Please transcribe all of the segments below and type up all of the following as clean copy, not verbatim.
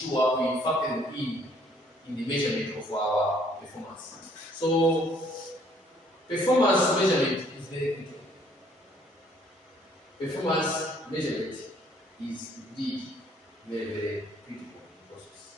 sure we factor in the measurement of our performance. So performance measurement is very critical. Performance measurement is indeed very, very critical process.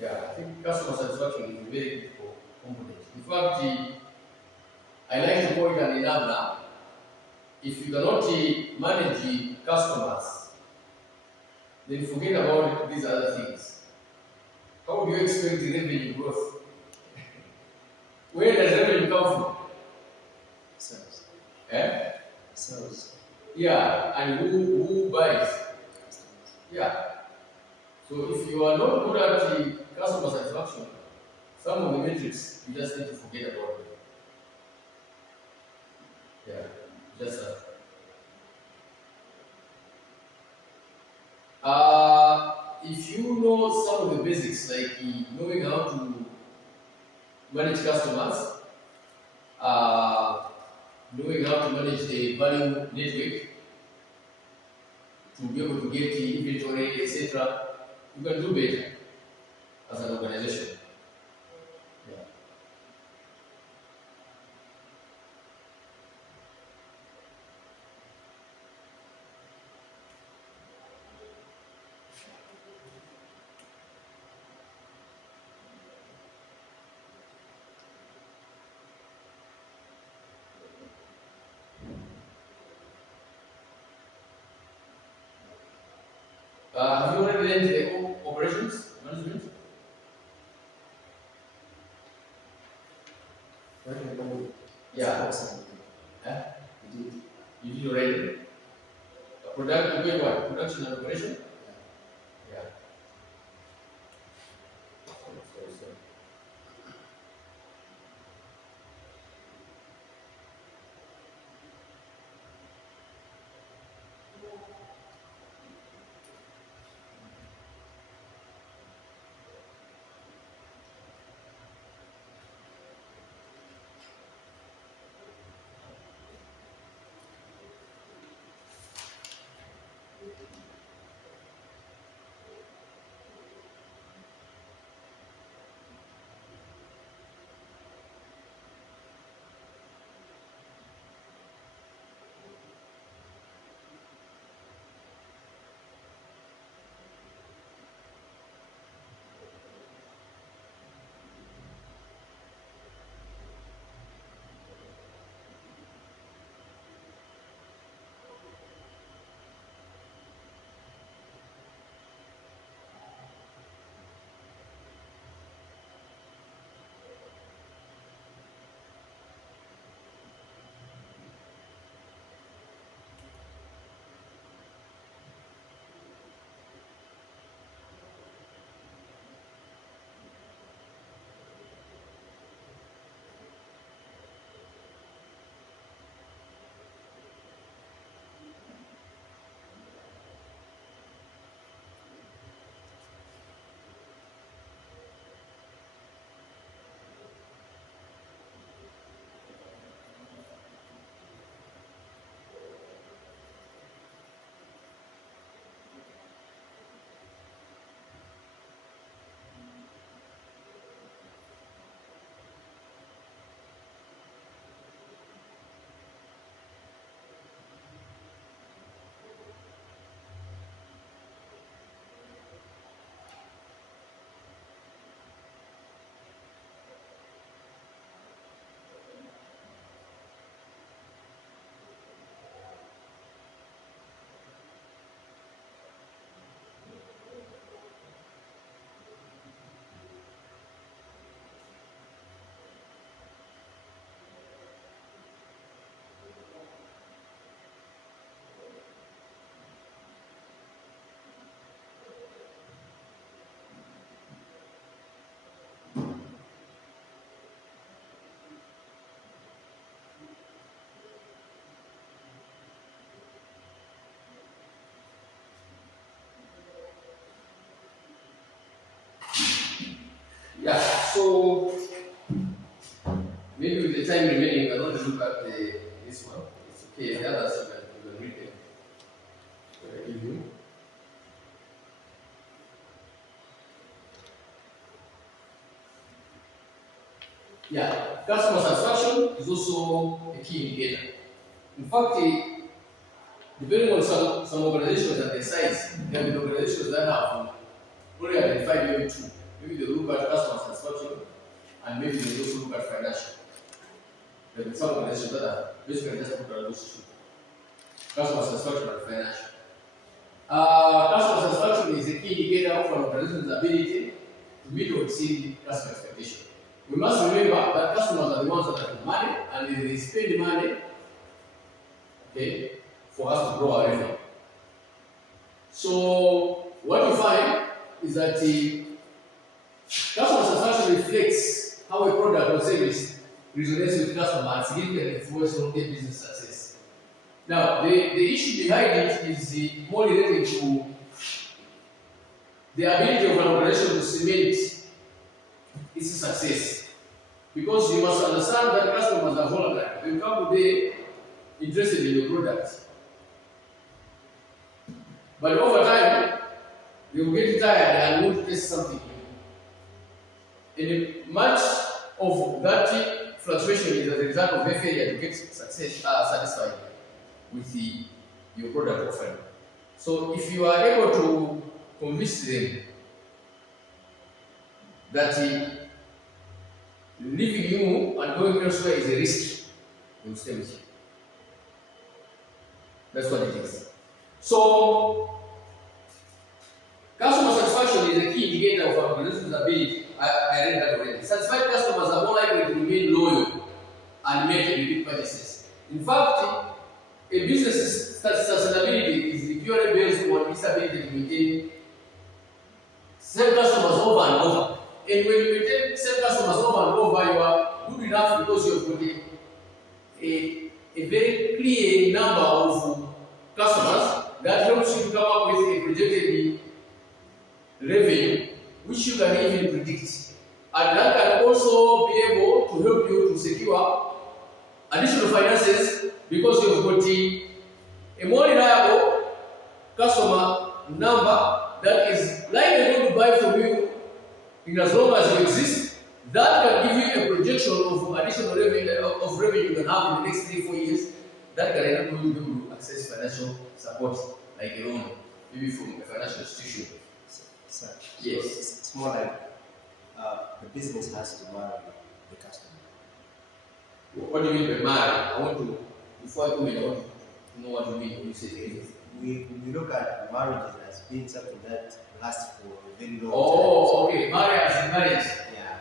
Yeah, I think customer satisfaction is a very critical component. In fact, I like to call it an enabler. If you cannot manage customers, then forget about these other things. How do you expect the revenue growth? Where does revenue come from? Sales. Eh? Sales. Yeah, and who buys? Customers. Yeah. So if you are not good at the customer satisfaction, some of the metrics you just need to forget about it. Yeah, just if you know some of the basics, like knowing how to manage customers, uh, knowing how to manage the value network to be able to get the inventory, etc., you can do better as an organization. Yeah. Have you already learned the operations management? Yeah. Awesome. Eh? You did. You did already. Wait, what? Production and operation? Yeah. Sorry. So maybe with the time remaining, I'm going to look at this one. It's okay. The others you can read them. Give you. Yeah, customer satisfaction is also a key indicator. In fact, depending on some organizations and their size, there will be organizations that have only identified maybe two. Maybe they look at customer satisfaction and maybe they also look at financial. There will be some organizations that are basically just look at those two. Customer satisfaction and financial. Customer satisfaction is a key indicator of an organization's ability to meet or exceed customer expectation. We must remember that customers are the ones that have money and they spend the money, okay, for us to grow our revenue. So what you find is that the customer satisfaction reflects how a product or service resonates with customers and significantly influences on their business success. Now, the issue behind it is more related to the ability of an organization to cement its success. Because you must understand that customers are volatile. They come today interested in your product. But over time, they will get tired and want to test something new. And much of that fluctuation is as a result of their failure to get satisfied with your product offering. So if you are able to convince them that leaving you and going elsewhere is a risk, they will stay with you. That's what it is. So customer satisfaction is a key indicator of an organization's ability. I read that already. Satisfied customers are more likely to remain loyal and make repeat purchases. In fact, a business's sustainability is purely based on its ability to maintain same customers over and over. And when you maintain same customers over and over, you are good enough because you have got a very clear number of customers that helps you to come up with a projected revenue which you can even predict. And that can also be able to help you to secure additional finances because you've got a more reliable customer number that is likely going to buy from you in as long as you exist. That can give you a projection of additional revenue you can have in the next 3-4 years. That can help you to access financial support like a loan, maybe from a financial institution. Sir, Yes. It's more like the business has to marry the customer. What do you mean by marry? I want to, before I come in, I want to know what you mean when you say business. We look at marriage as being something that lasts for a very long time. Oh, okay. Marry as in marriage. Yeah.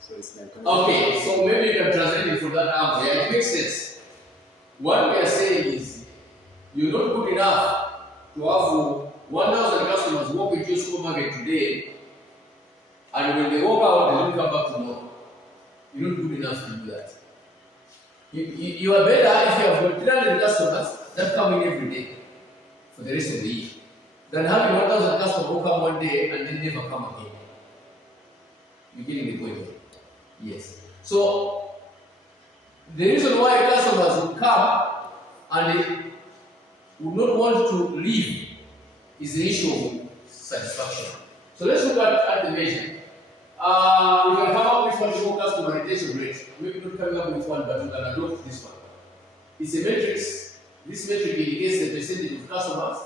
So it's like Okay, so maybe you can translate it from that angle. Yeah, it makes sense. What we are saying is, you're not good enough to have 1,000 customers walk into your supermarket today, and when they walk out, they don't come back tomorrow. You're not good enough to do that. You are better if you have got 300 customers that come in every day for the rest of the year than having 1,000 customers who come one day and then never come again. You're getting the point? Yes. So the reason why customers will come and they would not want to leave is the issue of satisfaction. So let's look at the measure. We can come up with what we call customer retention rate. Maybe not coming up with one, but we can adopt this one. It's a matrix. This metric indicates the percentage of customers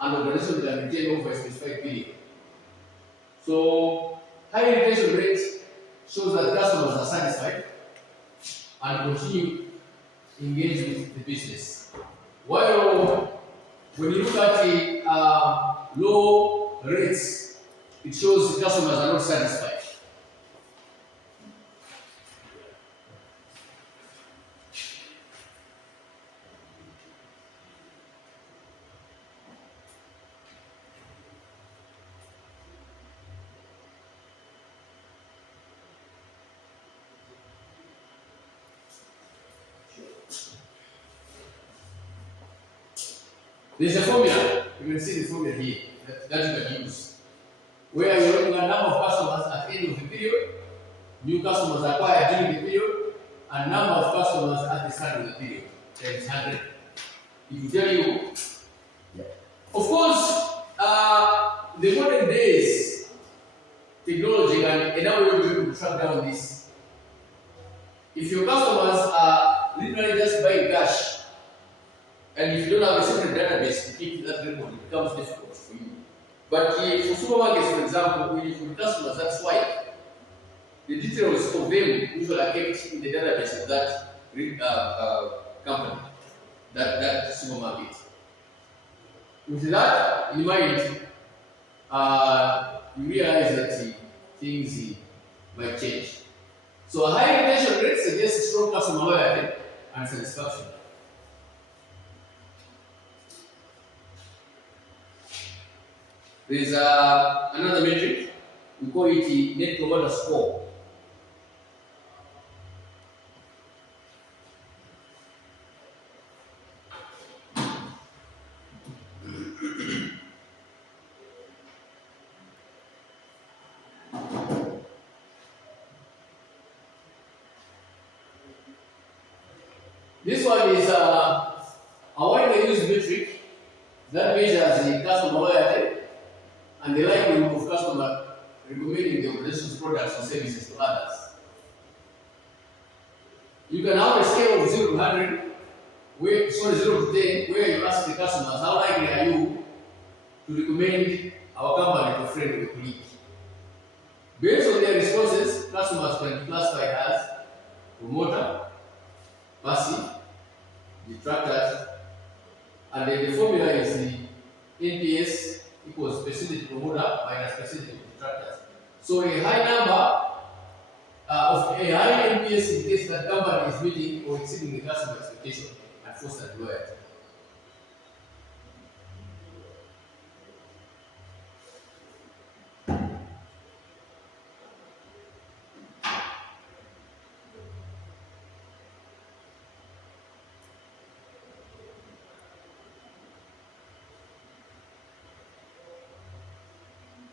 an organization can retain over a specified period. So high retention rate shows that customers are satisfied and continue engaged with the business. While when you look at the low rates, it shows the customers are not satisfied. There's a formula. You can see the formula here that you can use. where you're looking at number of customers at the end of the period, new customers acquired during the period, and number of customers at the start of the period. Times 100. It will tell you. Yeah. Of course, the modern days technology can enable you to be able to track down this. If your customers are literally just buying cash, and if you don't have a separate database to keep that record, it becomes difficult for you. But for supermarkets, for example, when you customers that swipe, the details of them usually are kept in the database of that company, that supermarket. With that in mind, you realize that things might change. So a high retention rate suggests strong customer loyalty and satisfaction. There is another metric, we call it the Net Promoter Score. This one is a widely used metric that measures the customer loyalty and the likelihood of customer recommending the organization's products or services to others. You can have a scale of 0 to 100, 0 to 10, where you ask the customers, how likely are you to recommend our company to a friend or a colleague? Based on their responses, customers can be classified as promoter, passive, detractors, and then the formula is the NPS equals percentage promoter minus percentage detractors. So a high number of a high NPS indicates that company is meeting or exceeding the customer expectation and fostering loyalty.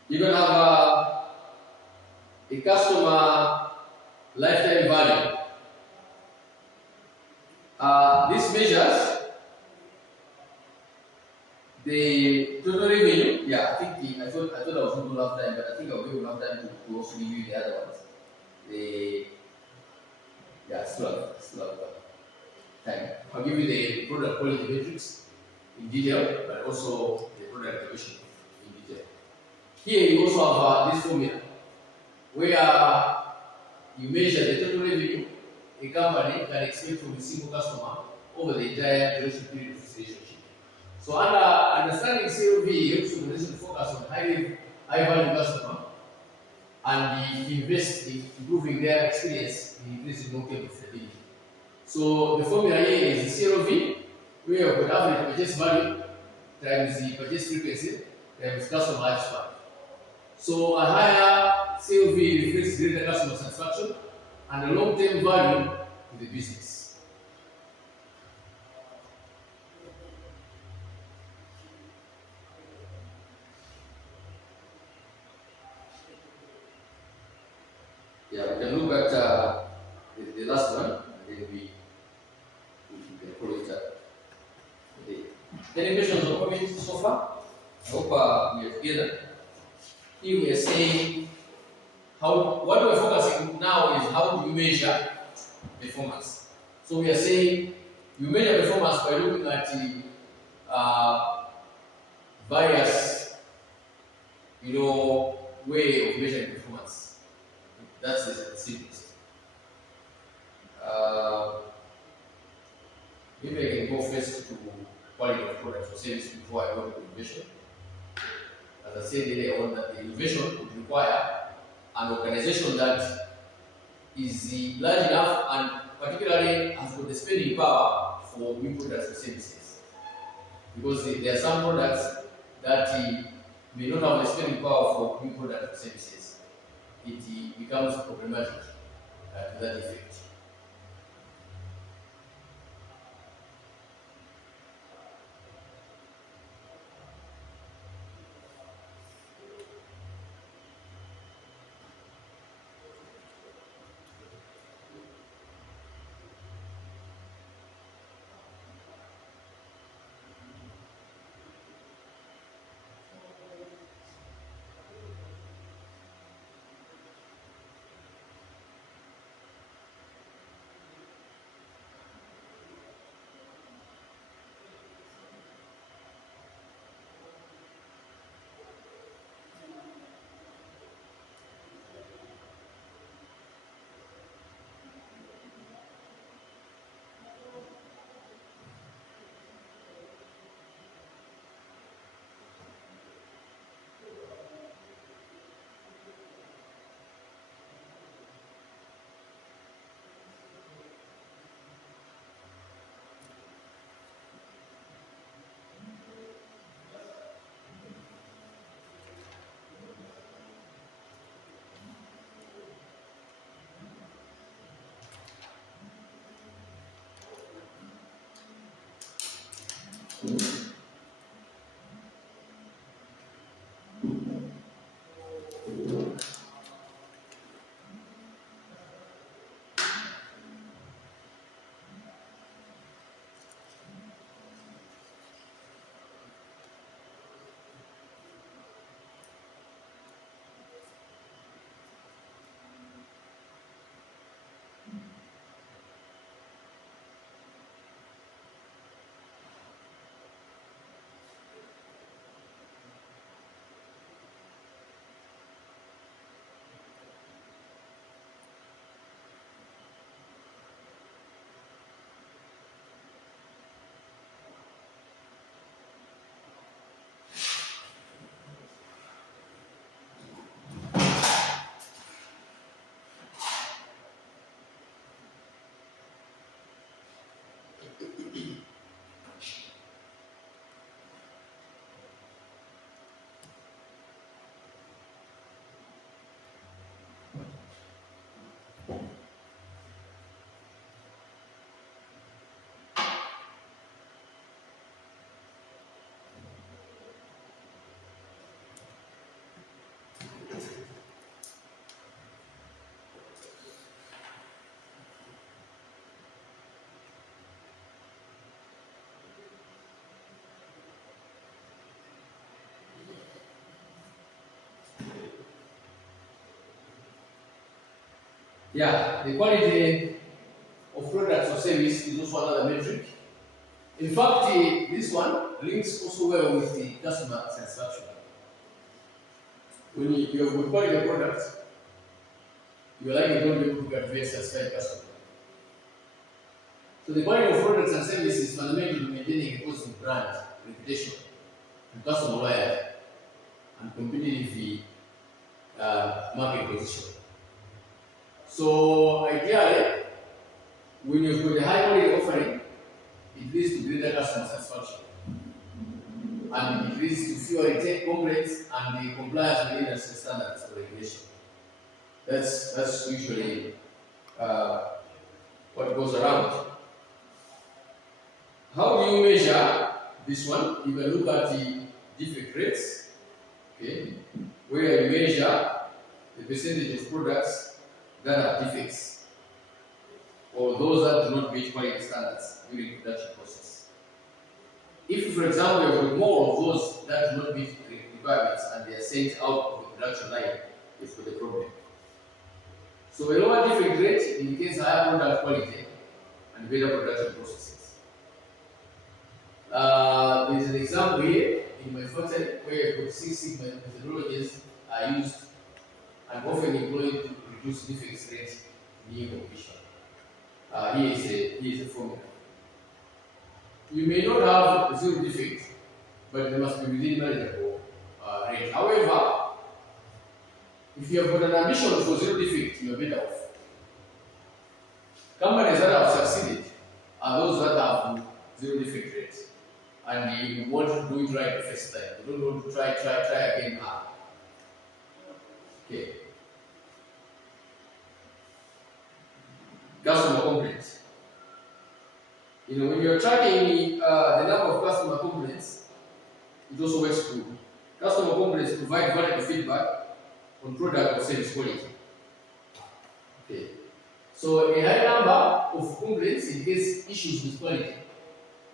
You're going to have a customer lifetime value. This measures the total revenue. Yeah, I thought I was going to have time, but I think I'll be able to have time to also give you the other ones. Still have time. I'll give you the product quality metrics in detail, but also the product activation in detail. Here you also have this formula where you measure the total revenue a company can expect from a single customer over the entire duration period of this relationship. So understanding CLV helps the organization focus on high value customer and invest in improving their experience in increasing long-term profitability. So the formula here is the CLV, where you have average purchase value times the purchase frequency times customer lifespan. So a higher CLV reflects greater customer satisfaction and a long-term value to the business. Yeah, we can look at the last one, and then we can follow it up. Okay. Any questions or comments so far? I hope we are together. Here we are saying what we're focusing now is how do you measure performance. So we are saying you measure performance by looking at the various, way of measuring performance. That's the simplest. Maybe I can go first to quality of products or service before I go to innovation. As I said earlier on, that the innovation would require an organization that is large enough and particularly has got the spending power for new products and services. Because there are some products that may not have the spending power for new products and services. It becomes problematic to that effect. Yeah, the quality of products or service is also another metric. In fact, this one links also well with the customer satisfaction. When you have good quality products, you are likely going to be able to get very satisfied customer. So the quality of products and services is fundamental to maintaining a positive brand reputation and customer loyalty and competitive market position. So ideally, when you've got a high quality offering, it leads to greater customer satisfaction and it leads to fewer return complaints and the compliance with industry standards or regulation. That's usually what goes around. How do you measure this one? You can look at the defect rates, okay, where you measure the percentage of products that have defects or those that do not meet quality standards during the production process. If, for example, you have more of those that do not meet the requirements and they are sent out of the production line, it's got a problem. So a lower defect rate indicates higher product quality and better production processes. There is an example here in manufacturing where 6 Sigma methodologies are used and often employed to reduce defects rate near completion. Here is a formula. You may not have zero defect, but they must be within manageable range. However, if you have got an ambition for zero defect, you are better off. Companies that have succeeded are those that have zero defect rates. And you want to do it right the first time. You don't want to try again hard. Okay. Customer complaints. When you're tracking the number of customer complaints, it also works good. Customer complaints provide valuable feedback on product or service quality. Okay. So a high number of complaints indicates issues with quality,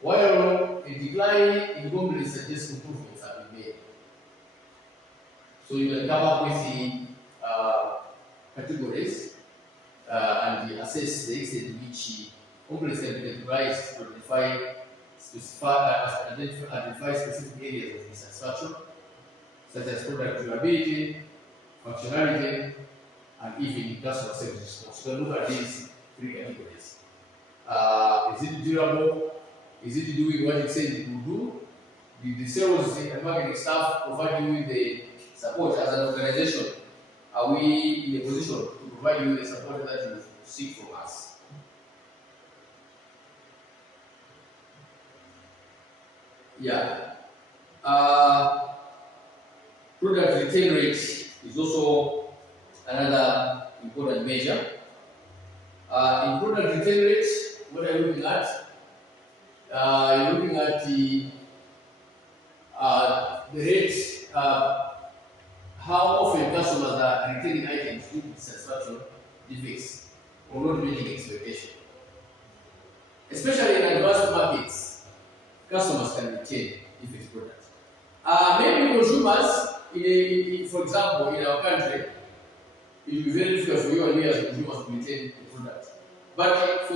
while a decline in complaints suggests improvements have been made. So you can come up with the categories and assess the extent to which complaints have been categorized to identify specific areas of dissatisfaction, such as product durability, functionality, and even customer service response. So look at these 3 categories. Is it durable? Is it doing what it says it will do? Did the sales and marketing staff provide you with the support as an organization? Are we in a position to provide you the support that you seek from us? Yeah. Product return rate is also another important measure. In product return rate, what are you looking at? You're looking at the the rates, how often customers are returning items due to satisfaction defects or not meeting expectation. Especially in advanced markets, customers can return defects products. Maybe consumers, for example, in our country, it will be very difficult for you and me as consumers to return the product. But for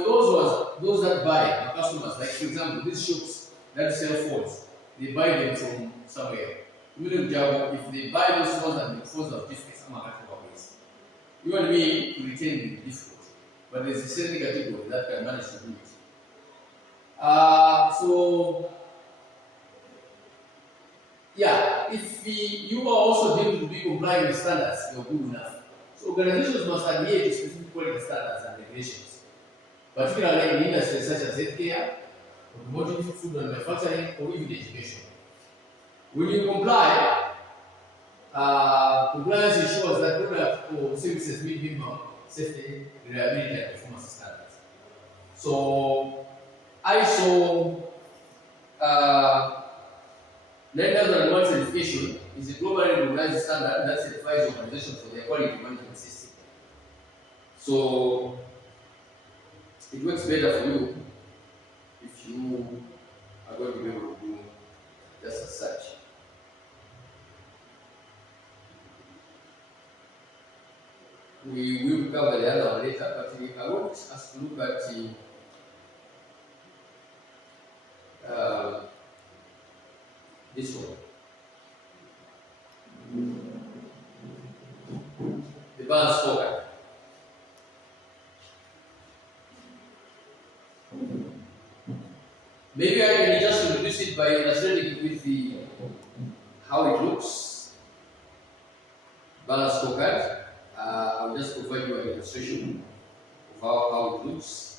those that buy, the customers, like for example, these shops that sell phones, they buy them from somewhere. Even if they buy those phones and the phones are defects, I'm not ways. You and me to retain the defect, but there's a certain category that can manage to do it. So yeah, if you are also deemed to be complying with standards, you're good enough. So organizations must adhere to specific quality standards and regulations, particularly in industries such as healthcare, automotive, food and manufacturing, or even education. When you comply, compliance ensures that product or services meet minimum safety, reliability, and performance standards. So ISO 9001 certification is a globally recognized standard that certifies organizations for their quality management system. So it works better for you if you are going to be able to do just as such. We will cover the other one later, but I want us to look at this one. The balance scorecard. Maybe I can just introduce it by illustrating it with how it looks. Balance scorecard. I'll just provide you an illustration of how it looks.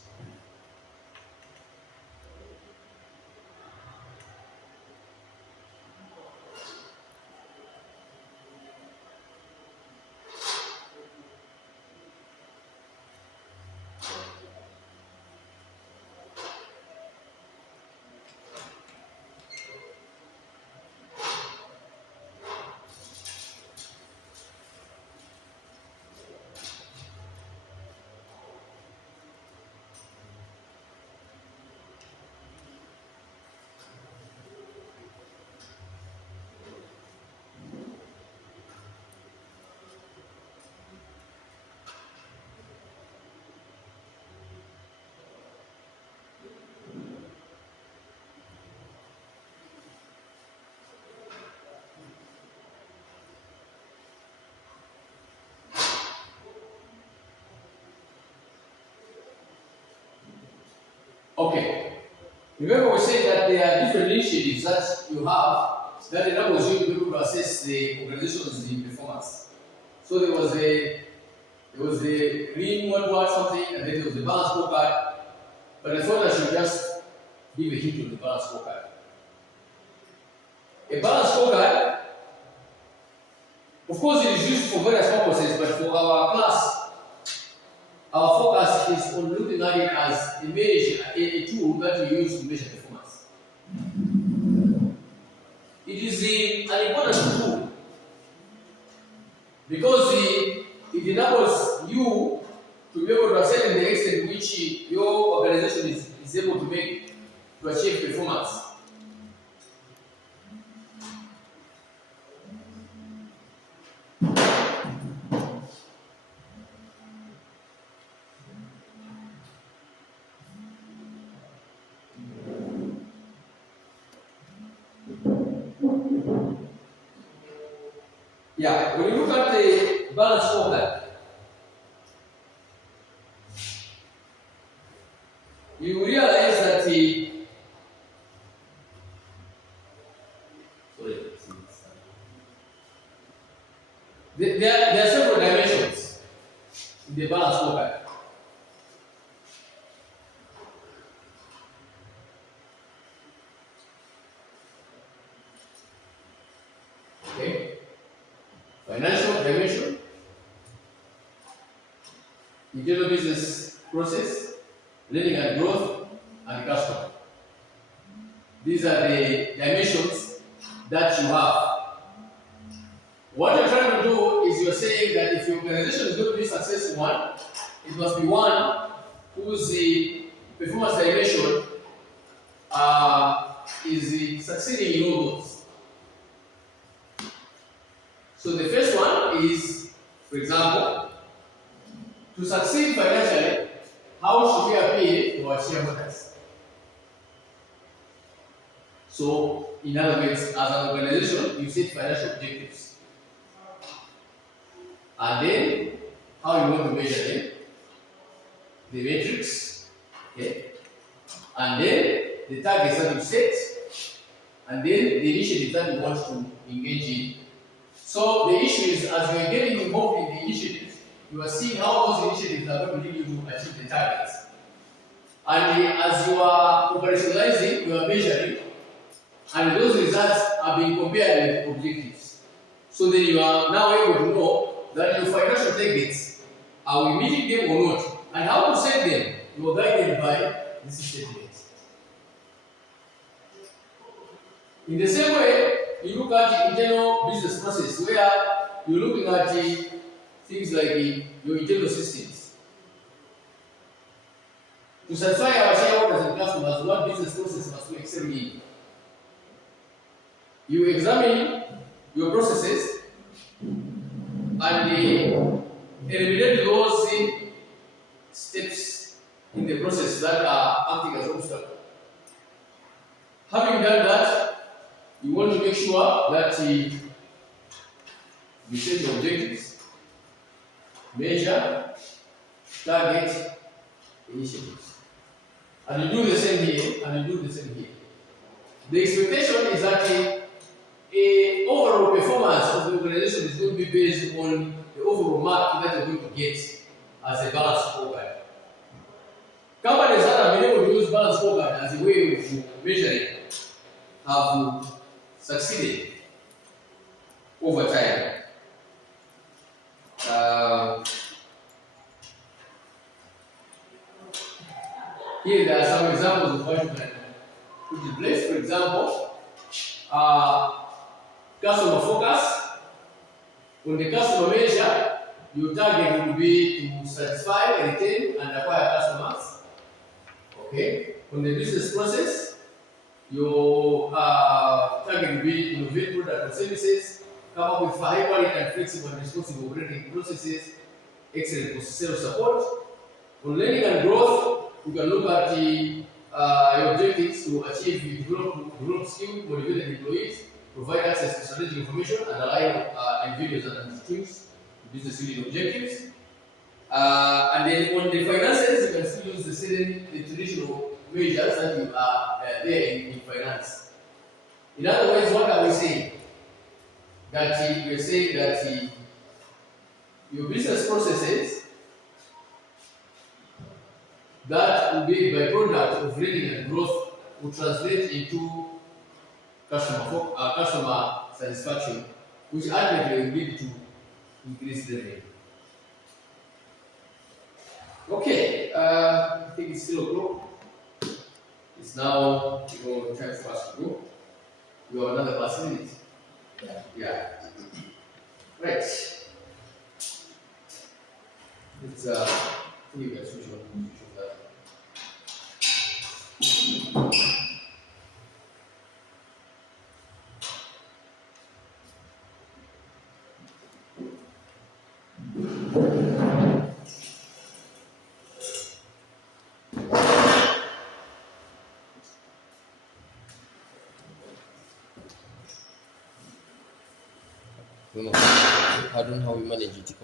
Okay. Remember we said that there are different initiatives that you have that enables you to be able to assess the organization's performance. So there was a green one something, and then there was a balance scorecard. But I thought I should just give a hint on the balance scorecard. A balance scorecard, of course, it is used for various purposes, but for our class, our focus is on looking at it as a tool that we use to measure performance. It is an important tool because it enables you to be able to assess the extent to which your organization is able to achieve performance. Yeah, when you look at the balance scorecard, you realize that there are several dimensions in the balance scorecard. Okay. Financial dimension, internal business process, learning and growth, and customer. These are the dimensions that you have. What you're trying to do is you're saying that if your organization is going to be a successful one, it must be one whose performance dimension is succeeding in all those. So the first one is, for example, to succeed financially, how should we appear to our shareholders? So, in other words, as an organization, you set financial objectives. And then, how you want to measure them, the metrics, okay? And then, the targets that you set, and then the initiatives that you want to engage in. So, the issue is, as you are getting involved in the initiatives, you are seeing how those initiatives are going to lead you to achieve the targets. And as you are operationalizing, you are measuring, and those results are being compared with objectives. So then you are now able to know that your financial targets, are we meeting them or not? And how to set them, you are guided by this statement. In the same way, you look at the internal business process where you're looking at things like your internal systems. To satisfy our shareholders and customers, what business process must we excel in? You examine your processes and eliminate those steps in the process that are acting as obstacles. Having done that, you want to make sure that you set your objectives, measure, target, initiatives. And you do the same here, and you do the same here. The expectation is that a overall performance of the organization is going to be based on the overall mark that you're going to get as a balance scorecard. Companies that have been able to use balance scorecard as a way of measuring have succeeded over time. Here there are some examples of what you can put in place. For example, customer focus. On the customer measure, your target will be to satisfy, retain, and acquire customers. Okay. On the business process, your target will be to innovate products and services, come up with high quality and flexible and responsive operating processes, excellent post-sales support. On learning and growth, you can look at your objectives to achieve develop skilled, motivated employees, provide access to strategic information, and align individuals and teams to business unit objectives. And then on the finances, you can still use the traditional measures that you are there in finance. In other words, what are we saying? That we're saying that your business processes that will be a byproduct of learning and growth will translate into customer satisfaction, which ultimately will lead to increased revenue. Okay, I think it's still o'clock. It's now time for us to go. We have another last minute. Yeah. Right. It's I think you can switch on that. I don't know how we manage it.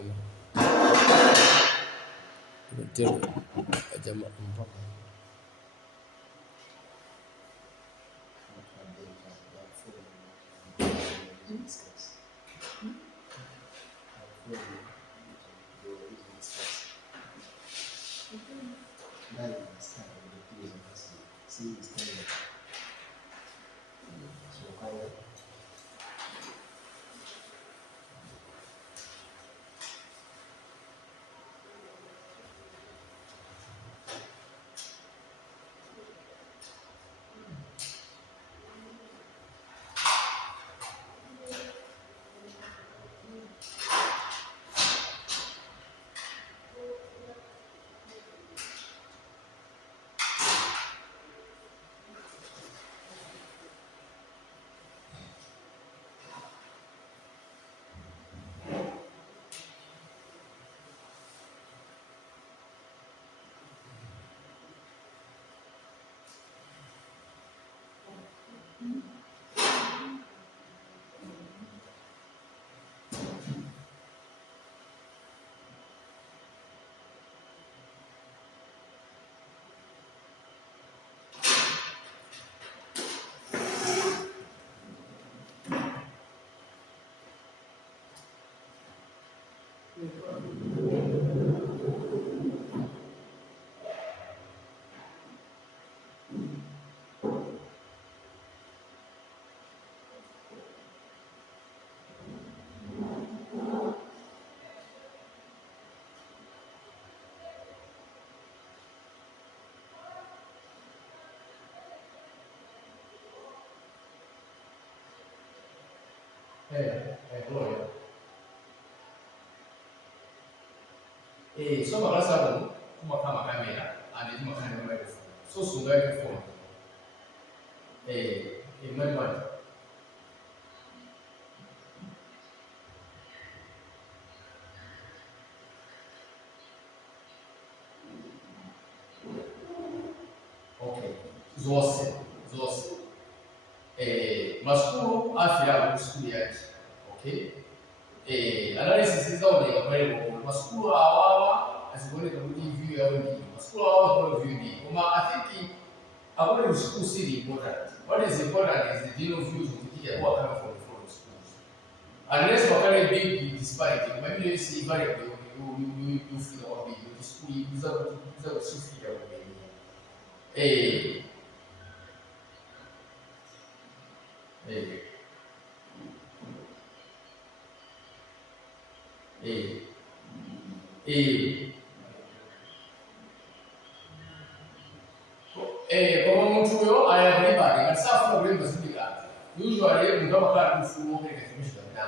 Gloria. So makarasa mo, kumakama kamera, andi kumakama microphone. So sungai microphone. Mali. Okay. Zose. Maskulu afya kuskulu yake. Okay. Analysis zaoneka pale kwa maskulu awawa aziboneka kuti view yawo ndi maskulu awawa kwa view ndi koma I think according to school city important. What is important is the deal of views of the kid who are coming from different schools. Unless we have a big disparity, maybe you see variable you feel about the school without shift your Como muntu yo ayabibali ngasafuna kulemba zibika usually mntu amakhala kufumo ngeke zimishwa na